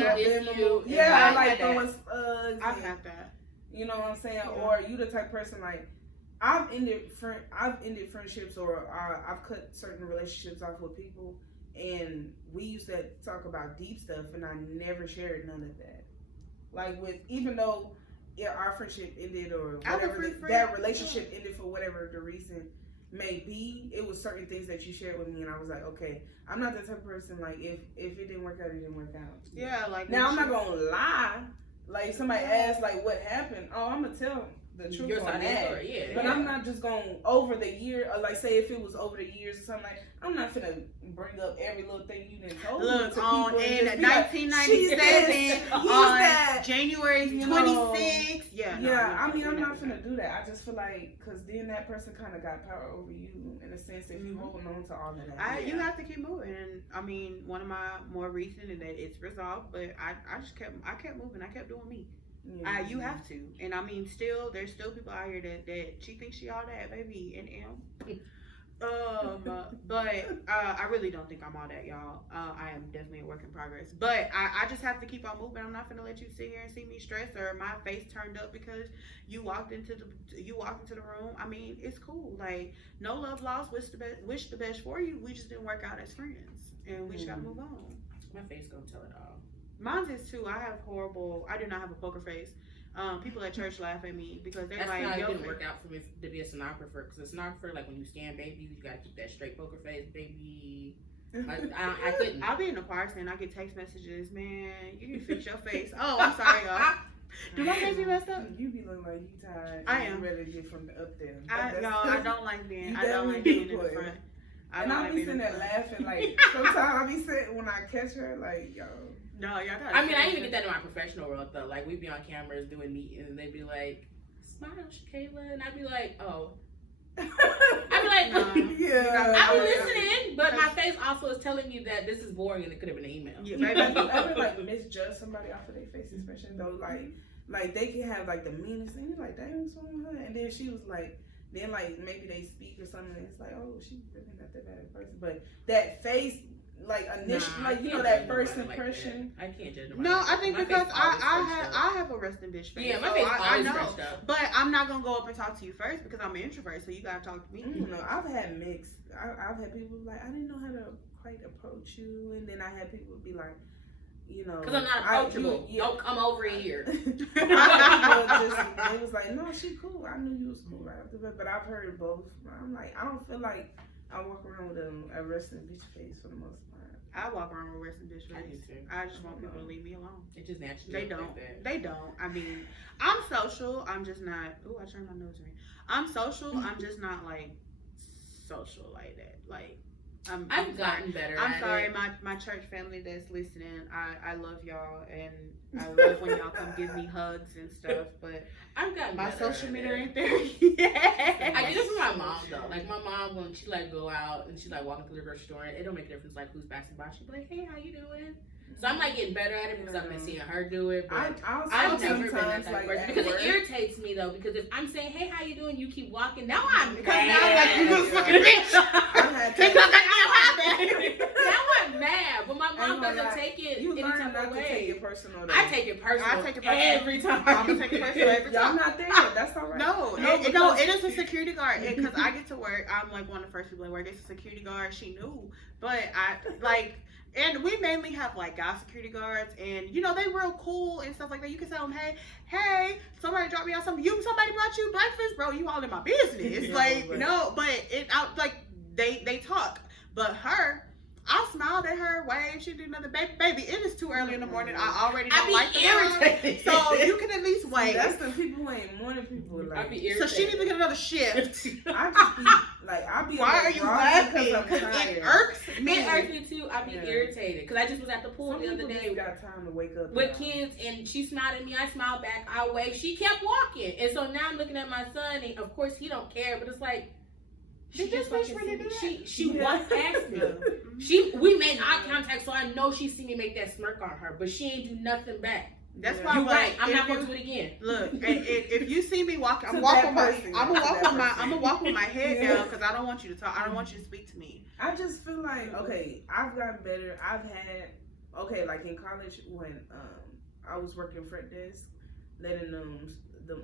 slugs? I've had that. You know what I'm saying? Yeah. Or are you the type of person like I've ended friendships or I've cut certain relationships off with people, and we used to talk about deep stuff, and I never shared none of that. Like even though our friendship ended or whatever, that relationship ended for whatever the reason may be, it was certain things that you shared with me, and I was like, okay, I'm not the type of person like if it didn't work out, it didn't work out. Yeah, like now I'm not gonna lie. Like somebody asked like what happened, I'm gonna tell the truth on that. But I'm not just going over the year, or like say if it was over the years or something, like I'm not finna bring up every little thing you done told me to people. In 1997 on January 26th. I mean I'm not finna do that. I just feel like because then that person kind of got power over you in a sense if you holding on to all of that. You have to keep moving, and I mean one of my more recent and that it's resolved, but I just kept moving. I kept doing me. You have to, and I mean, there's still people out here that she thinks she all that, baby, and but I really don't think I'm all that, y'all. I am definitely a work in progress, but I just have to keep on moving. I'm not gonna let you sit here and see me stressed or my face turned up because you walked into the room. I mean, it's cool. Like no love lost. Wish the best for you. We just didn't work out as friends, and we just gotta move on. My face gonna tell it all. Mine is too. I do not have a poker face. People at church laugh at me because they're that's like, it didn't work out for me to be a stenographer. Because a stenographer, like when you scan babies, you gotta keep that straight poker face, baby. I couldn't. I'll be in the choir stand. I get text messages, man. You need to fix your face. Oh, I'm sorry, y'all. Do my face be messed up? You be looking like you tired. I am ready to get from the up there. I don't like being. I don't like being in the front. And I be sitting there laughing. Like sometimes I be sitting when I catch her, like yo. No, y'all gotta. I mean, I even get that in my professional world though. Like we be on cameras doing meetings, and they'd be like, "Smile, Shakayla," and I'd be like, "Oh." I'd be like, I'm listening, but my face also is telling me that this is boring and it could have been an email. Yeah, maybe I would like misjudge somebody off of their face, especially though like they can have like the meanest thing. You're like, damn, what's wrong with her? And then she was like. Then like maybe they speak or something and it's like, oh, she's really not that bad of a person. But that face, like initially, that first impression. Like I can't judge. No, I think because I have a resting bitch face. Yeah, my face always I know. But I'm not gonna go up and talk to you first because I'm an introvert. So you gotta talk to me. No, I've had mixed. I've had people like I didn't know how to quite approach you, and then I had people be like. Because I'm not approachable. Don't come over here. It was like, no, she cool. I knew you was cool right after that, but I've heard both. I'm like, I don't feel like I walk around with a resting bitch face for the most part. I walk around with a resting bitch face. I just want people to leave me alone. It just naturally. They don't. They don't. I mean, I'm social. I'm just not. Ooh, I turned my nose ring. I'm social. I'm just not like social like that. Like. I've gotten better. I'm at sorry, it. my church family that's listening. I love y'all, and I love when y'all come give me hugs and stuff. But I've gotten my better social at media it. ain't there yet. I get it from my mom though. Like my mom, when she like go out and she like walking through the grocery store, it don't make a difference like who's passing by. She be like, "Hey, how you doing?" So I'm like getting better at it because I've been seeing her do it. But I've never been that type of person because it irritates me though. Because if I'm saying, "Hey, how you doing?" you keep walking. Now I'm Because now like you just fucking bitch. because now I'm mad, but my mom doesn't take it You any learn type not of to way. take it personal. Though. I take it personal. I take it personal every time. I'm gonna take it personal every Y'all time. not there. That's all right. No, because- it is a security guard. Because I get to work, I'm like one of the first people at work. It's a security guard. She knew, but I like, and we mainly have like guy security guards, and you know they real cool and stuff like that. You can tell them, hey, somebody dropped me off something. Somebody brought you breakfast, bro. You all in my business. Yeah, like right. no, but like they talk, but her. I smiled at her, waved, she did nothing. Baby, it is too early in the morning. I already don't like the irritated. so you can at least wait. That's the people who ain't morning people. I Like, be irritated. So she needs to get another shift. I just be like, I be. Why are you laughing? Because I'm Because tired. it irks me. It irks me too. I be Yeah. irritated because I just was at the pool Some the other people day just got time to wake up with now. kids, and she smiled at me. I smiled back. I waved. She kept walking, and so now I'm looking at my son, and of course he don't care, but it's like. Did this bitch really do that? She Yeah. walked past me. Yeah. We made eye contact, so I know she see me make that smirk on her, but she ain't do nothing back. That's Yeah. why You're right. I'm if not you- gonna do it again. Look, if you see me walking, I'm To walking that my, person. I'm gonna To walk that with my, person. I'm gonna walk with my head Yeah. down because I don't want you to talk. I don't want you to speak to me. I just feel like okay, I've gotten better. I've had like in college when I was working front desk, letting them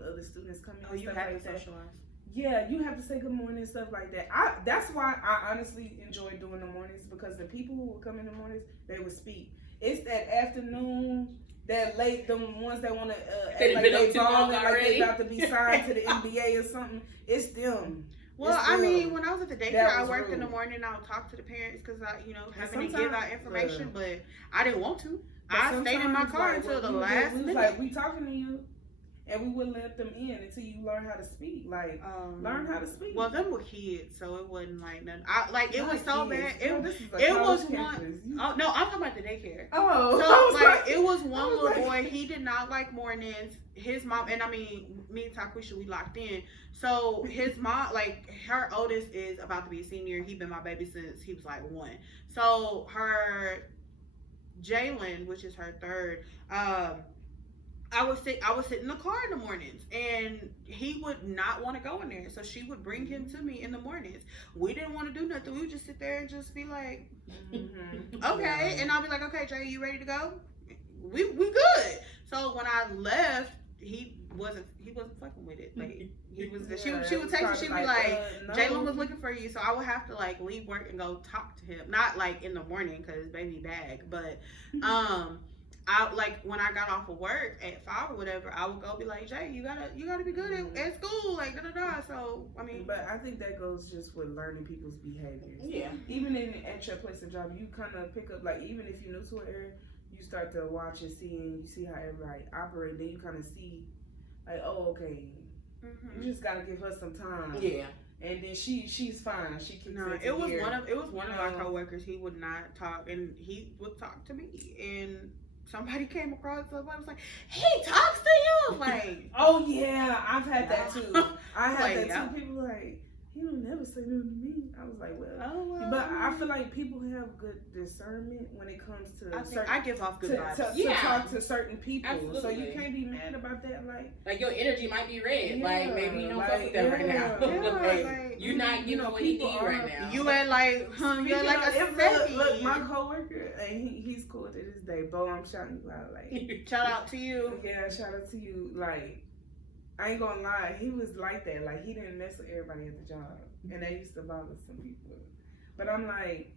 other students come in. Oh, and you stuff have like to that. socialize. Yeah, you have to say good morning and stuff like that. That's why I honestly enjoy doing the mornings because the people who would come in the mornings, they would speak. It's that afternoon, that late, the ones that want to act like they balling, like they about to be signed to the NBA or something. It's them. Well, It's I them. mean, when I was at the daycare, That I was worked in the rude. morning. I would talk to the parents because I, having to sometimes- give out information, but I didn't want to. But I stayed in my sometimes, car like, until the we last was minute. like, we talking to you, and we wouldn't let them in until you learn how to speak. Like, learn how to speak. Well, them were kids, so it wasn't like nothing. It Not was so kids. bad. No, this is a It was college campus. Oh no, I'm talking about the daycare. Oh, So I was like it was one I was little like- boy. He did not like mornings. His mom and I mean me and Taquisha, we locked in. So his mom, like her oldest is about to be a senior. He been my baby since he was like 1. So her Jalen, which is her third, I would sit in the car in the mornings, and he would not want to go in there. So she would bring him to me in the mornings. We didn't want to do nothing. We would just sit there and just be like, okay. And I'll be like, okay, Jay, you ready to go? We good. So when I left, he wasn't fucking with it. Like he was. She would text me. She'd be like, no. Jalen was looking for you. So I would have to like leave work and go talk to him. Not like in the morning because baby bag, but I like when I got off of work at 5 or whatever, I would go be like, Jay, you gotta be good at school, like da da da. So I mean, But I think that goes just with learning people's behaviors. Yeah. Even at your place of job, you kind of pick up, like, even if you're new to an area, you start to watch and see, and you see how everybody operates. Then you kind of see, like, oh, okay, you just gotta give her some time. Yeah. And then she's fine. She keeps no, it it was here. one of my No. coworkers. He would not talk, and he would talk to me. And somebody came across, somebody was like, he talks to you, like. Oh yeah, I've had that Yeah. too. I had Like, that yeah. too. People like, he don't never say nothing to me. I was like, well, Oh well. but I feel like people have good discernment when it comes to I think certain, I give off good vibes. to Yeah. talk to certain people. So Absolutely. you can't be mad about that. Like, Like your energy might be red. Yeah, Like maybe you don't fuck like, with that right yeah. now. Yeah, Like, like, you're not giving what he people need are- right now. You at like, you're like a Speaking of- seven. look, my coworker, and he's cool to this day. Bo, I'm shouting you out. Like, Shout out to you. yeah, shout out to you. Like, I ain't gonna lie, he was like that. Like, he didn't mess with everybody at the job, and that used to bother some people. But I'm like,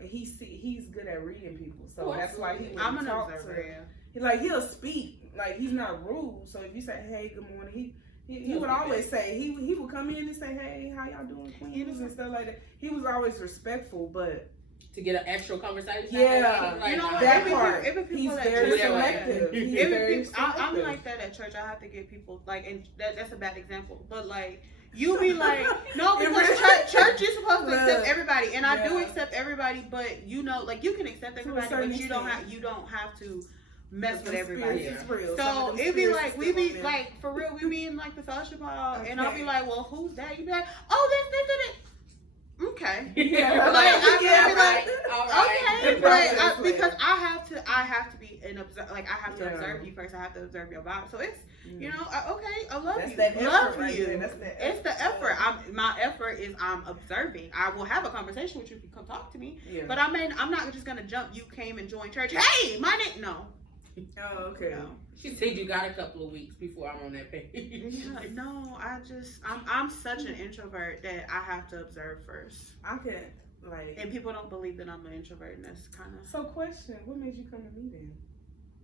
he's good at reading people, so Oh, that's why he absolutely. would I'm an talk observer. to. He'll speak. Like, he's not rude. So if you say, hey, good morning, he He'll would speak always say, he would come in and say, hey, how y'all doing, queens, and stuff like that. He was always respectful, but To get an actual conversation. Yeah. Like, You know what? that Even part, people he's that very do that, selective. He's very I'm selective. like that at church. I have to get people like, and that's a bad example. But like, You be like, no, because church is supposed to accept everybody, and I do accept everybody, but you know, like you can accept everybody, but you don't have to mess with everybody. So it'd be like we be like for real, we be in like the fellowship hall, and I'll be like, well, who's that? You be like, oh, this. Okay. Yeah. Like, All right. Okay, but because I have to be an observer. Like I have to observe you first. I have to observe your vibe. So it's you know, okay, I love you. Love you. It's the effort. My effort is I'm observing. I will have a conversation with you if you come talk to me. Yeah. But I'm not just gonna jump. You came and joined church. Hey, my name. No. Oh, okay. No. She said you got a couple of weeks before I'm on that page. Yeah, no, I'm such an introvert that I have to observe first. I can't like. And people don't believe that I'm an introvert, and that's kind of. So, question: what made you come to me then?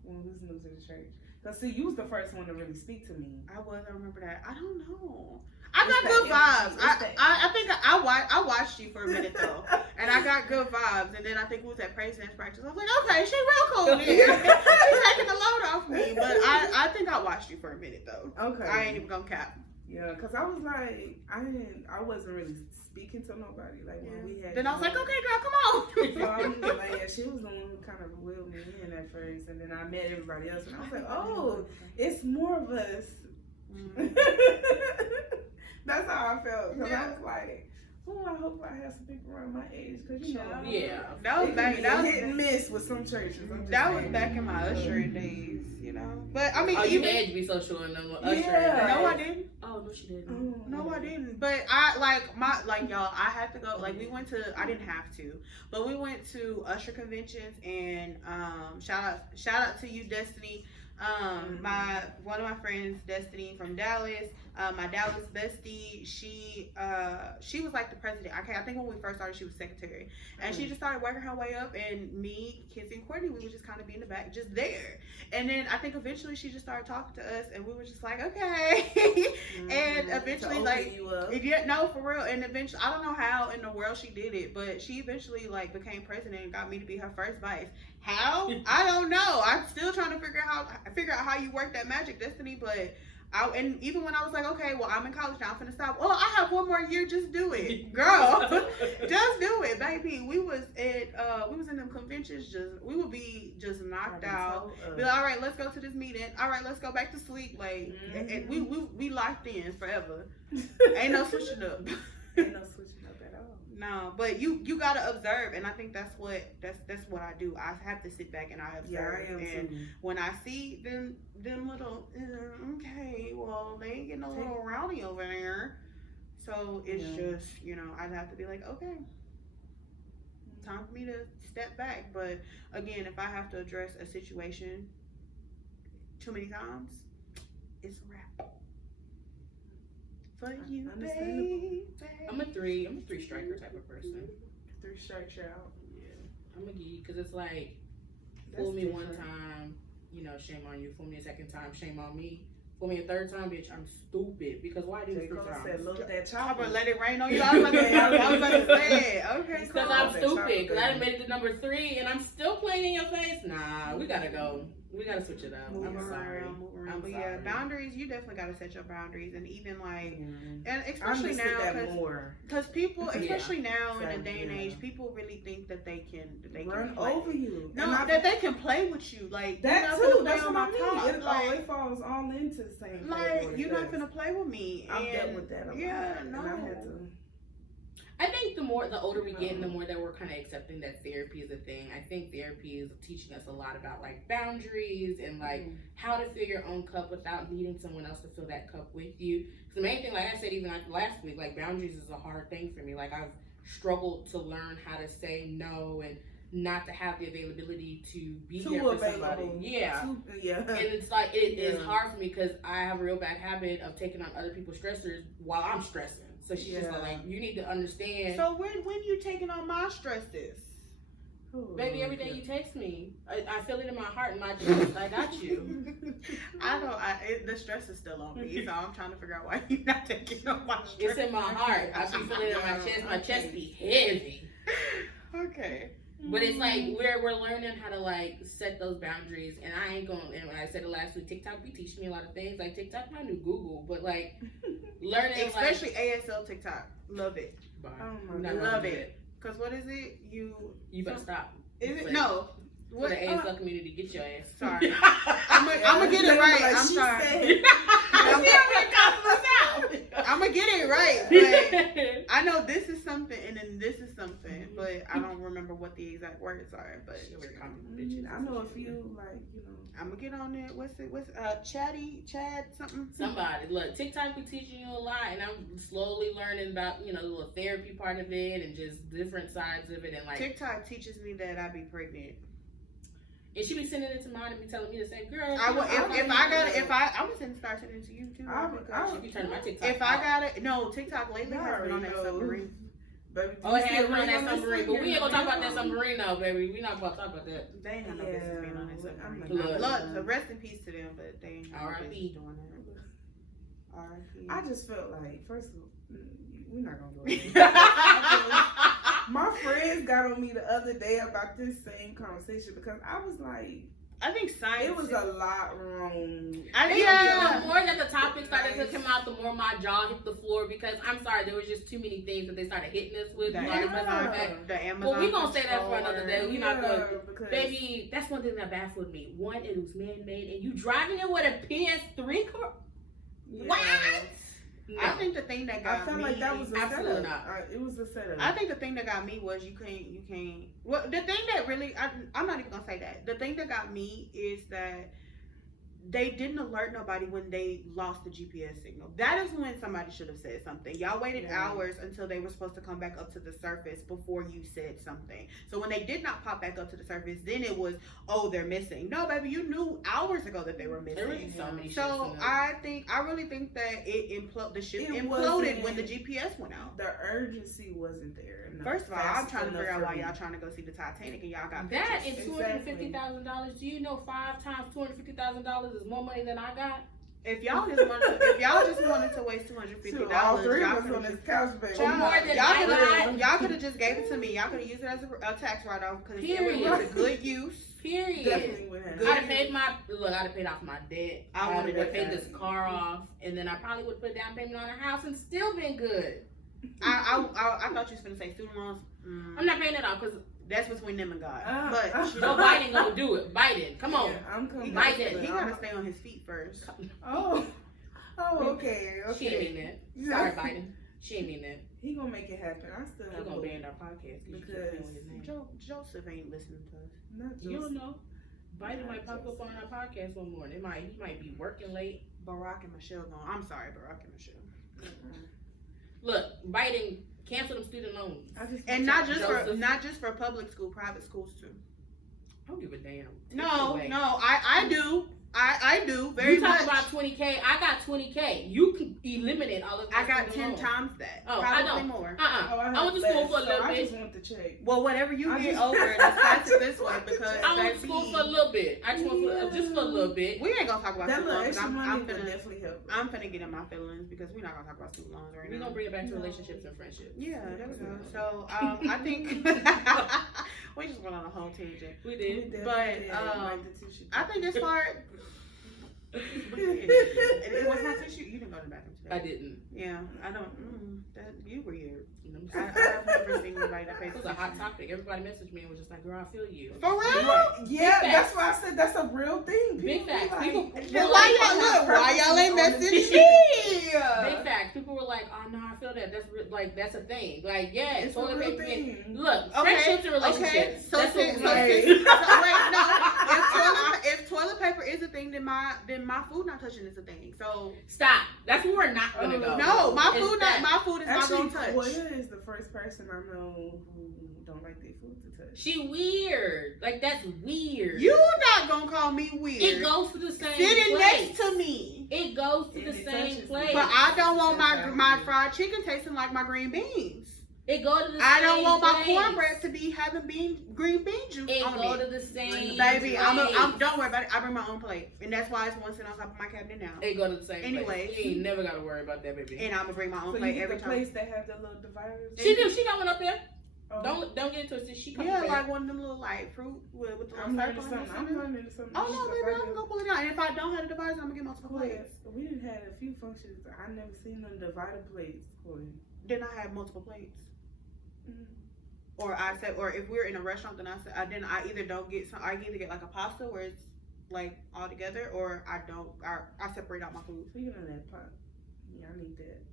When we was new to the church? Because see, you was the first one to really speak to me. I remember that. I don't know. I got good vibes. I think I watched you for a minute though, and I got good vibes. And then I think we was at praise dance practice. I was like, okay, she real cool then. She's taking the load off me. But I think I watched you for a minute though. Okay. I ain't even gonna cap. Yeah, because I was like, I wasn't really speaking to nobody like when we had. Then I was like, okay, girl, come on. So I'm like, yeah, she was the one who kind of wheeled me in at first, and then I met everybody else, and I was like, oh, it's more of us. That's how I felt. Cause I was like, oh, I hope I have some people around my age, cause you know, that was hit and miss with some churches. That was back in my ushering days, you know. But I mean, you had to be so sure in them ushering days. No, I didn't. Oh no, she didn't. No, I didn't. But y'all, I had to go. Like we went to. I didn't have to, but we went to usher conventions and shout out to you, Destiny. One of my friends, Destiny from Dallas, my Dallas bestie, she was like the president. I think when we first started, she was secretary, and she just started working her way up. And me, Kissy, and Courtney, we would just kind of be in the back, just there. And then I think eventually she just started talking to us, and we were just like, okay. And eventually, for real. And eventually, I don't know how in the world she did it, but she eventually like became president and got me to be her first vice. How? I don't know. I'm still trying to figure out how you work that magic, Destiny. But and even when I was like, okay, well, I'm in college now, I'm finna stop. Oh, I have one more year. Just do it, girl. Just do it, baby. We was in them conventions. We would be just knocked out. Be like, all right, let's go to this meeting. All right, let's go back to sleep. Like, and we locked in forever. Ain't no switching up. Ain't no switching up at all. No, but you gotta observe, and I think that's what I do. I have to sit back and I observe. Yeah, I am and too. when I see them little, okay, well they getting a little rowdy over there, so it's just I'd have to be like, okay, time for me to step back. But again, if I have to address a situation too many times, it's a wrap. For you, baby. I'm a three striker type of person. 3 strikes out. Yeah, I'm a geek because it's like fool me one time, shame on you. Fool me a second time, shame on me. Fool me a third time, bitch, I'm stupid. Because why do you 3 times? Look at that chopper, let it rain on you. I was about to say it. Okay, because I'm stupid. Because I done made it to number 3 and I'm still playing in your face. Nah, we gotta go. We gotta switch it up. I'm sorry. But yeah, boundaries. You definitely gotta set your boundaries, and even like, and especially now, because people, especially now in a day and age, people really think that they can run over you. No, that they can play with you. Like that too. That's what I mean. It falls all into the same. Like you're not gonna play with me. I'm done with that. No. And I had to. I think the older we get and the more that we're kind of accepting that therapy is a thing, I think therapy is teaching us a lot about like boundaries and like how to fill your own cup without needing someone else to fill that cup with you. Because the main thing, like I said, even like last week, like boundaries is a hard thing for me. Like I've struggled to learn how to say no and not to have the availability to be there for somebody. Yeah. And it's like, it is hard for me because I have a real bad habit of taking on other people's stressors while I'm stressing. So she's just like, you need to understand. So when you taking on my stresses? Baby, every day you text me. I feel it in my heart and my chest. I got you. The stress is still on me, so I'm trying to figure out why you're not taking on my stress. It's in my heart. I be feeling it in my chest. My chest be heavy. Okay. But it's like we're learning how to like set those boundaries, and I ain't going. And I said it last week. TikTok be teaching me a lot of things. Like TikTok, my new Google, but like learning, especially like, ASL TikTok, love it. Oh my God, love it. Cause what is it? You better stop. Is it no? For the ASL community, get your ass. Sorry, I'm gonna get it right. I'm sorry. I'm gonna get it right, but I know this is something and then this is something, but I don't remember what the exact words are. But I know a few, like, you know. I'm gonna get on it. What's Chad something? Somebody look, TikTok be teaching you a lot, and I'm slowly learning about the little therapy part of it and just different sides of it, and like TikTok teaches me that I be pregnant. And she be sending it to mine and be telling me the same girl. I'm gonna start sending it to you too. She be turning my TikTok. If I got it, no TikTok lately has been on that submarine. Baby, it has been on that submarine, but we ain't gonna talk about that submarine though, baby. We not gonna talk about that. They ain't have no business being on that submarine. Look, rest in peace to them, but they ain't have no business doing that. R.I.P. I just felt like, first of all, we're not gonna go there. My friends got on me the other day about this same conversation because I was like, I think science. It was a lot wrong. The more that the topic started to come out, the more my jaw hit the floor because I'm sorry, there was just too many things that they started hitting us with. The Amazon. Well, we gonna say that for another day. We not gonna. Baby, that's one thing that baffled me. One, it was man-made, and you driving it with a PS3 car. Yeah. What? No. I think the thing that got me. I felt like that was a absolutely setup. It was a setup. I think the thing that got me was you can't. Well, the thing that really, I'm not even gonna say that. The thing that got me is that they didn't alert nobody when they lost the GPS signal. That is when somebody should have said something. Y'all waited hours until they were supposed to come back up to the surface before you said something. So when they did not pop back up to the surface, then it was, oh, they're missing. No, baby, you knew hours ago that they were missing. There really so many. So I really think that the ship imploded when the GPS went out. The urgency wasn't there. First of all, I'm trying to figure out why y'all trying to go see the Titanic and y'all got that and $250,000. Do you know 5 times $250,000 is more money than I got? If y'all just wanted to waste $250, all three of us on this couch, baby. Y'all could have just gave it to me. Y'all could have used it as a tax write-off because it was a good use. Period. Definitely would have. I'd have paid I'd have paid off my debt. I would have paid this car off, and then I probably would have put down payment on a house and still been good. I thought you was gonna say student loans. I'm not paying it off because that's between them and God. But no, Biden gonna do it. Biden, come on. Yeah, I'm coming. Biden, he gotta stay on his feet first. Oh, okay. She ain't mean that. Sorry, Biden. She ain't mean that. He gonna make it happen. I still have gonna ban our podcast because Joseph ain't listening to us. Not Joseph. You don't know. Biden might pop up on our podcast one morning. He might be working late. Barack and Michelle going. I'm sorry, Barack and Michelle. Look, Biden cancel them student loans, and not just for public school, private schools too. I don't give a damn. No, I do. I do very much. You talk about 20K. I got 20K. You can eliminate all of that. I got 10 times that. Oh, probably I more. I went to school for a little bit. I just want the check. Well, whatever you get over, discuss it this way because I went to school for a little bit. I just went just for a little bit. We ain't gonna talk about student loans. I'm finna definitely help. I'm finna get in my feelings because we're not gonna talk about student loans right now. We're gonna bring it back to relationships and friendships. Yeah, there we go. So I think we just went on a whole tangent. We did, but I think as far. It was my tissue. You didn't go to the bathroom today. I didn't. Yeah, I don't. You were weird. I've never seen anybody that pays. It was a hot topic. Everybody messaged me and was just like, "Girl, I feel you." For real? Yeah, that's why I said that's a real thing. Big facts. Why y'all ain't messaging me? Big facts. People were like, "Oh no, I feel that. That's a thing." Like, yeah, it's a real thing. Look, friendships and relationships. So if toilet paper is a thing, then my food not touching is a thing. So stop. That's where we're not gonna go. No, my food is not gonna touch. Koya is the first person I know who don't like their food to touch. She weird. Like that's weird. You not gonna call me weird. It goes to the same sitting place. next to me. It goes to the same place. But I don't want my fried chicken tasting like my green beans. It go to the I same don't want place. my cornbread to be having green bean juice it on it. It go to the same baby, place. I'm don't worry about it. I bring my own plate. And that's why it's one sitting on top of my cabinet now. It go to the same anyway, place. You ain't never gotta worry about that, baby. And I'm gonna bring my own so plate you every the time. Place that have the little dividers? She got one up there. Oh, Don't get into it. She comes Yeah, like one of them little like fruit with the little I'm learning circle in the something. I'm center. learning something. Oh no, baby, I can go pull it out. And if I don't have a divider, I'm gonna get multiple plates. We done had a few functions. I never seen them divider plates. Then I have multiple plates. Mm-hmm. Or I said, or if we're in a restaurant, then I either don't get some. I either get like a pasta where it's like all together, or I don't. I separate out my food. Speaking of that pot, yeah, I need that.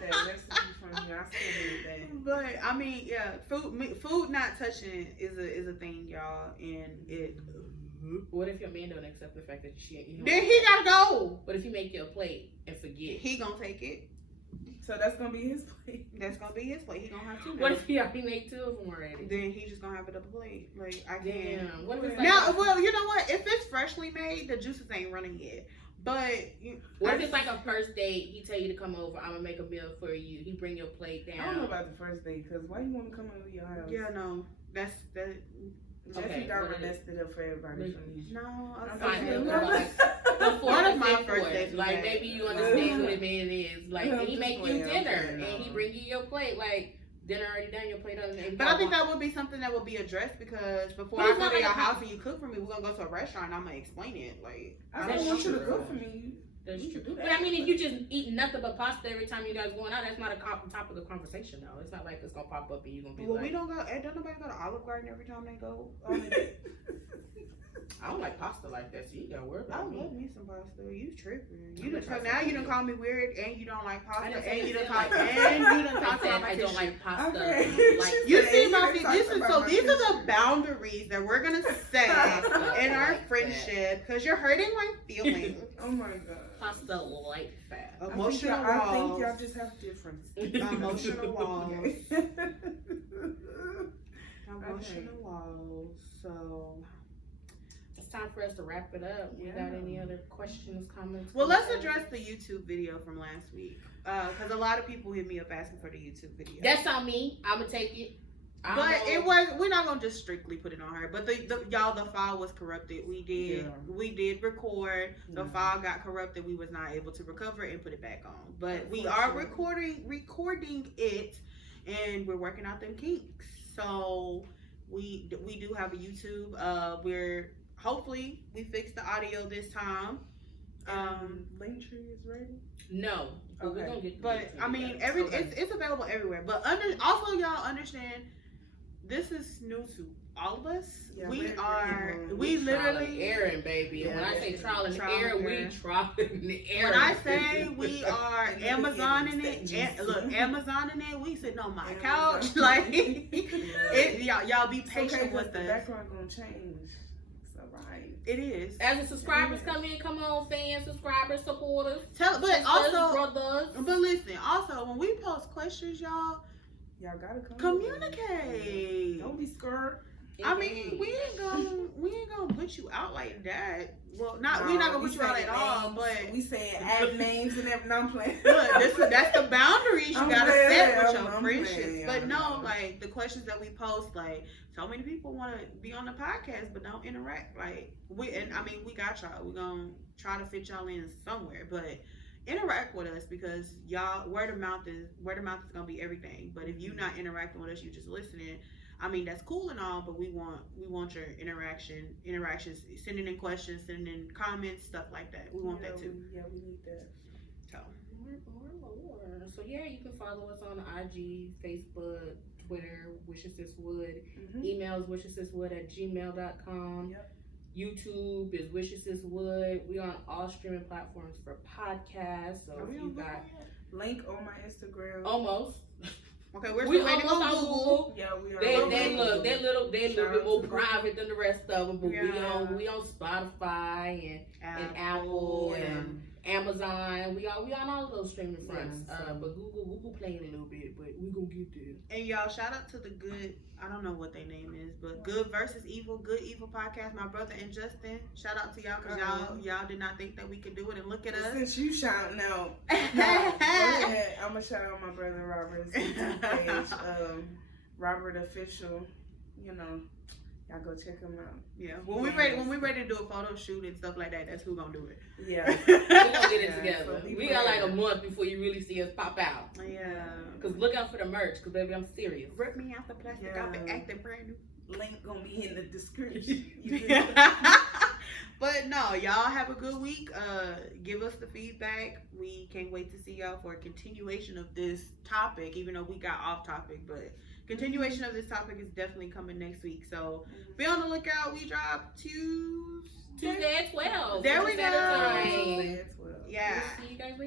That recipe from here, I still need that. But I mean, yeah, food not touching is a thing, y'all, and it. What if your man don't accept the fact that she ain't eating? Then he gotta go. But if you make your plate and forget, He gonna take it. So that's gonna be his plate. That's gonna be his plate. He gonna have to. what if he already made 2 of them already? Then he just gonna have a double plate. Like I can't. Damn. What if it's like Now, well, you know what? If it's freshly made, the juices ain't running yet. But what if it's like a first date? He tell you to come over. I'm gonna make a meal for you. He bring your plate down. I don't know about the first date, because why you want to come over your house? yeah, no, that's that. Jesse Okay, got what messed it up for everybody from you. No, I'm Fine, fine. but like the fourth One of and my fifth first one. dates was Like that. maybe you understand what a man is. Like I'm and he just make you playing, I'm dinner playing, and he no. bring you your plate. Like dinner already done, your plate doesn't. But I think that would be something that would be addressed because before But I it's go not to like your a house and you cook for me, we're gonna go to a restaurant and I'm gonna explain it. Like I That's don't want you to true. cook for me. That's We true. can do But that. I mean, if you just eat nothing but pasta every time you guys going out, that's not a topic of conversation though. It's not like it's gonna pop up and you're gonna be well, like, we don't go. Don't nobody go to Olive Garden every time they go. I don't like pasta like that, so you gotta worry I about me. love me some pasta. You tripping? I'm You done gonna try so now you done something call me weird and you don't like I pasta didn't say and you done that. talk and you done I talk said about my I don't tissue. like pasta. Okay. Like You said, see, you Marcy, done this talked is about so my these are the tissue. boundaries that we're gonna set Pasta in our like friendship because you're hurting my feelings. Oh my god. pasta like that. Emotional I think walls. y'all just have difference. Emotional walls. Okay. Emotional walls. So, It's time for us to wrap it up. You got Yeah. any other questions, comments? well, let's concerns? address the YouTube video from last week because a lot of people hit me up asking for the YouTube video. That's on me. I'm gonna take it. I But don't know. it was. We're not gonna just strictly put it on her. But the file was corrupted. We did record. The Yeah. file got corrupted. We was not able to recover and put it back on. But we are recording it, and we're working out them kinks. So we do have a YouTube. We're hopefully we fixed the audio this time. Linktree is ready. No. But Okay. we're gonna get. But I mean, it's available everywhere. But also y'all understand, this is new to all of us. Yeah, we We literally. airing, baby. And Yeah, when I say that's trial and trial error, and we error. trial and error. When I say we are And the Amazoning beginning it, stages. look, Amazoning it. We sitting on my Amazon. couch, like Yeah. y'all be It's patient okay, 'cause with the us. background gonna change. It's alright. It is. As the subscribers come in, come on, fans, subscribers, supporters, But sisters, also, brothers. but listen, also when we post questions, y'all Y'all gotta come. communicate. Don't be scared. I mean, we ain't gonna put you out like that. Well, we not gonna we put you out saying at all. names. But we saying add names and everything. No, I'm playing. look, that's the boundaries you I'm gotta playing, set with I'm your playing, friendships. But I no, know. like the questions that we post, like so many people want to be on the podcast but don't interact. Like we got y'all. We're gonna try to fit y'all in somewhere, but interact with us because y'all word of mouth is gonna be everything. But if you're not interacting with us, you just listening. I mean, that's cool and all, but we want your interactions, sending in questions, sending in comments, stuff like that. We want that too. Yeah, we need that. So More. So yeah, you can follow us on IG, Facebook, Twitter, Wish A Sis Would. Emails wishasiswood@gmail.com. Yep. YouTube is Wish A Sis Would. We on all streaming platforms for podcasts. So Are we if on you got Link on my Instagram. almost. okay, we're We still waiting almost on on Google. Google. Yeah, we are. They on look Google. they little bit Shout out more to private than the rest of them, but Yeah. we on Spotify and Apple and Amazon. We on all of those streaming fronts. Yeah, so- But Google playing a little bit, but we gonna get there. And y'all, shout out to the good, I don't know what their name is, but Good versus Evil, Good Evil podcast. My brother and Justin, shout out to y'all because y'all did not think that we could do it and look at us. Since you shouting out, go ahead. I'm gonna shout out my brother Robert's YouTube page, Robert Official. You know, I go check them out. Yeah, when we ready to do a photo shoot and stuff like that, that's who gonna do it. Yeah. We're gonna get it Yeah, together. so We got like a month before you really see us pop out. Yeah. Cause look out for the merch, cause baby, I'm serious. Rip me out the plastic. Yeah. I'll be acting brand new. Link gonna be in the description. But no, y'all have a good week. Give us the feedback. We can't wait to see y'all for a continuation of this topic, even though we got off topic, but continuation of this topic is definitely coming next week. So be on the lookout. We drop Tuesday Tuesday at 12. There we go. Saturday. Tuesday at 12. Yeah. We'll see you guys later.